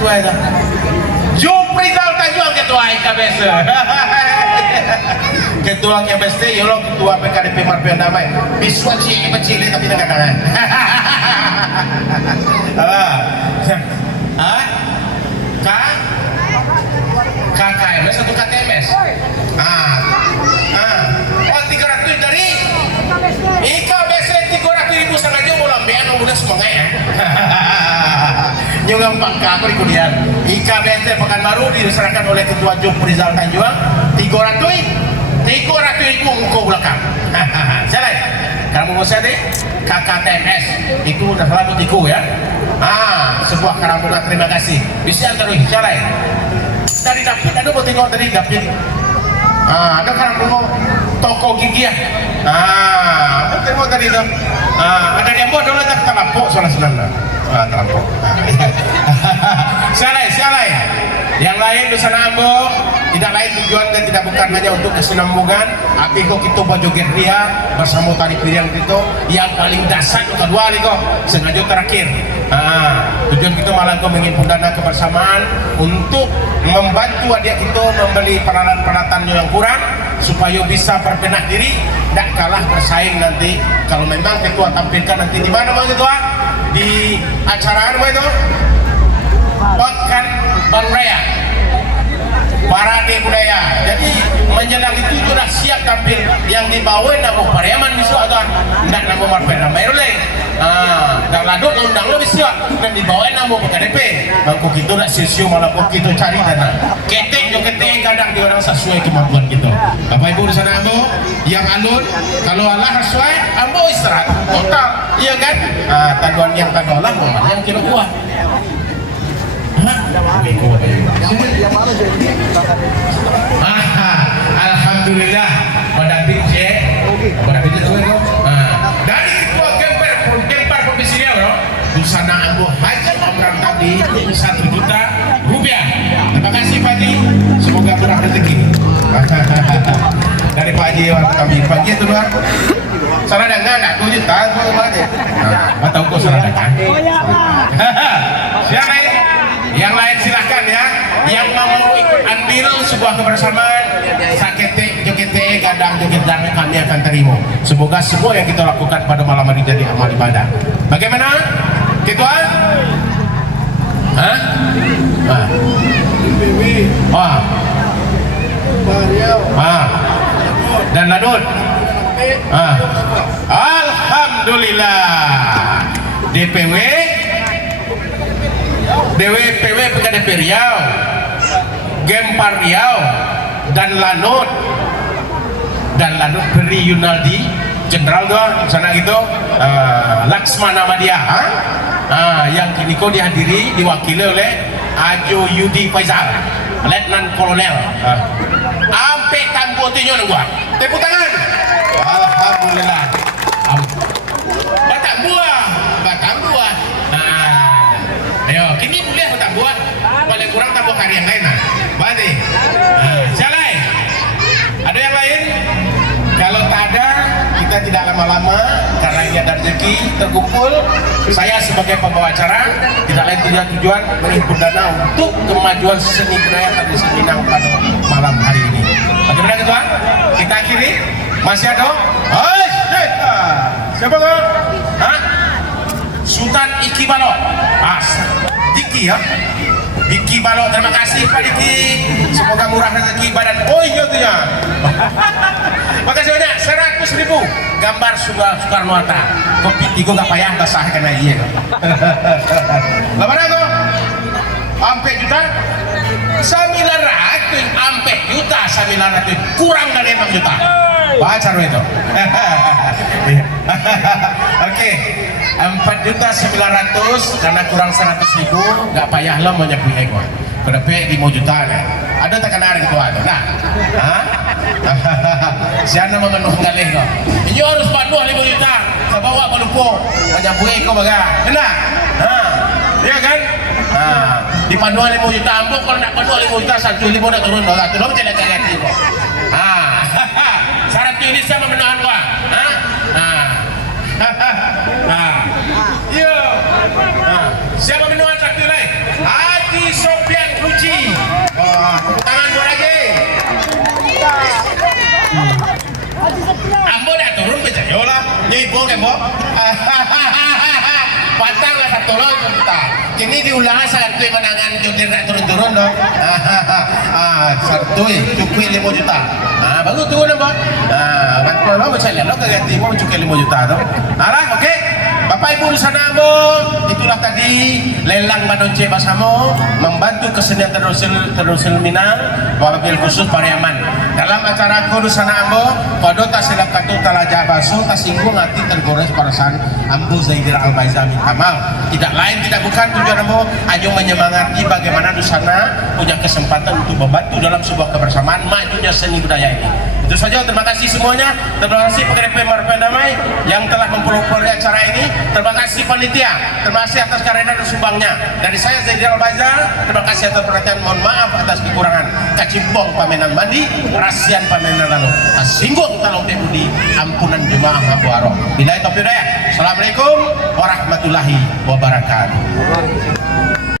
ketua itu? Juprizal Tanjuang ketua IKBS. Ketua IKBS ya lo ketua PKDP Marpian Damai. Biswa cilik tapi kadang-kadang. Hah? KKMS atau KTMS? Oh 300 dari IKBS 300.000 sengaja mau lambean udah semangat ya. Nyungang pangka aku di kuliah IKBS Pekanbaru diserahkan oleh Ketua Juprizal Tanjuang 300.000 engkau belakang. Jalan kamu mau saya deh KKTMS itu udah selalu tiku ya. Sebuah karampungan terima kasih bisa antar jalan dari dapit ada mau tengok dari dapit ada karampungan toko gigi ya mau tengok tadi itu ada yang buat dulu tak terlampau soalnya senang terlampau sialai yang lain di sana ambo tidak lain tujuan dan tidak bukan hanya untuk kesinambungan tapi kok kita joget ria bersama tari piring itu yang paling dasar kedua nih kok sengaja terakhir tujuan kita malah kok menghimpun dana kebersamaan untuk membantu adik kita membeli peralatan-peralatan yang kurang supaya bisa berbenah diri tidak kalah bersaing nanti kalau memang ketua tampilkan nanti di mana mau ketua di acara apa itu Pekan Baru Raya Parade Budaya jadi menjelang itu sudah siap tampil yang dibawain nama Pariaman bisa atau tidak nama Marpena Merleng dan lalu undang lo bisa dan dibawain nama PKDP aku gitu nak sisio malah kok gitu cari dana ketek kadang di orang sesuai kemampuan gitu Bapak Ibu di sana ambo yang alun kalau Allah sesuai ambo istirahat total iya kan taduan yang tadu Allah yang kira kuat Alhamdulillah pada pince dari ketua Gempar Provinsi Riau busana ambo haji Amran tadi 1 juta rupiah. Terima kasih Pak Haji, semoga murah rezeki. Dari Pak Haji kami pagi itu luar salah enggak 2 juta tuh Pak tahu kok salah kan siapa yang lain silahkan ya yang mau ikut andil sebuah kebersamaan sakete jokete gadang joget damai kami akan terima semoga semua yang kita lakukan pada malam hari jadi amal ibadah bagaimana ketua dan ladut alhamdulillah DPW DWPW PKDP Riau Gempar Riau dan Lanut Beri Yunaldi Jenderal doang sana gitu Laksmana Madia yang kini kau dihadiri diwakili oleh Ajo Yudi Faizal Letnan Kolonel ampe tambu tinyo nang gua tepuk tangan alhamdulillah batang buah ayo kini boleh batang buah paling kurang tambah karya yang lain berarti jalan ada yang lain kalau tak ada kita tidak lama-lama karena ini ada rezeki terkumpul saya sebagai pembawa acara tidak lain tujuan menghimpun dana untuk kemajuan seni budaya tradisi Minang pada malam hari ini bagaimana ketua? Kita akhiri masih ada? Siapa kau? Sultan Iki Balok Diki ya Diki Balok terima kasih Pak Diki semoga murah rezeki badan iya tuh ya makasih banyak 100.000 gambar Soekarno Hatta kopi tiga gak payah basah kena iya lebaran tuh ampe juta 900 ampe juta 900 kurang dari 6 juta baca itu oke 4.900.000 karena kurang 100.000 gak payah lo mau nyapunya gua berapa 5 juta ya ada tekan hari gitu ada nah siapa memenuh galih kok ini harus paduh 5 juta saya bawa pelupo nyapunya kok baga enak iya kan di paduan 5 juta ambok kalau nak paduan 5 juta 1.000 udah turun dolar turun tidak kok syarat ini siapa memenuhan gua siapa menuan satu lain? Haji boleh Bo. Patang lah satu lah kita. Kini diulangan sartui menangan jodir nak turun-turun dong. Sartui cukui 5 juta. Bagus tu na Bo. Kan kalau macam ni, lo keganti mau cukui 5 juta dong. Alah, oke. Bapak Ibu di sana Bo, itulah tadi lelang Manonce Basamo membantu kesenian tradisional Minang, wabil khusus Pariaman. Dalam acara aku di sana Bo, pada tak silap katu talaja baso, tak singgung hati tergores parasan Ambu Zaidir Al-Baiza minta maaf. Tidak lain tidak bukan tujuan Bo, hanya menyemangati bagaimana di sana punya kesempatan untuk membantu dalam sebuah kebersamaan majunya seni budaya ini. Itu saja, terima kasih semuanya. Terima kasih PKDP Marpen Damai yang telah mempelopori acara ini. Terima kasih panitia, terima kasih atas karena dan sumbangnya. Dari saya Zaidir Al-Baiza, terima kasih atas perhatian. Mohon maaf atas kekurangan. Kacimpong pamenan mandi, rasian pamenan lalu. Singgung talong budi, ampunan jemaah Habuaro. Bila itu Assalamualaikum warahmatullahi wabarakatuh.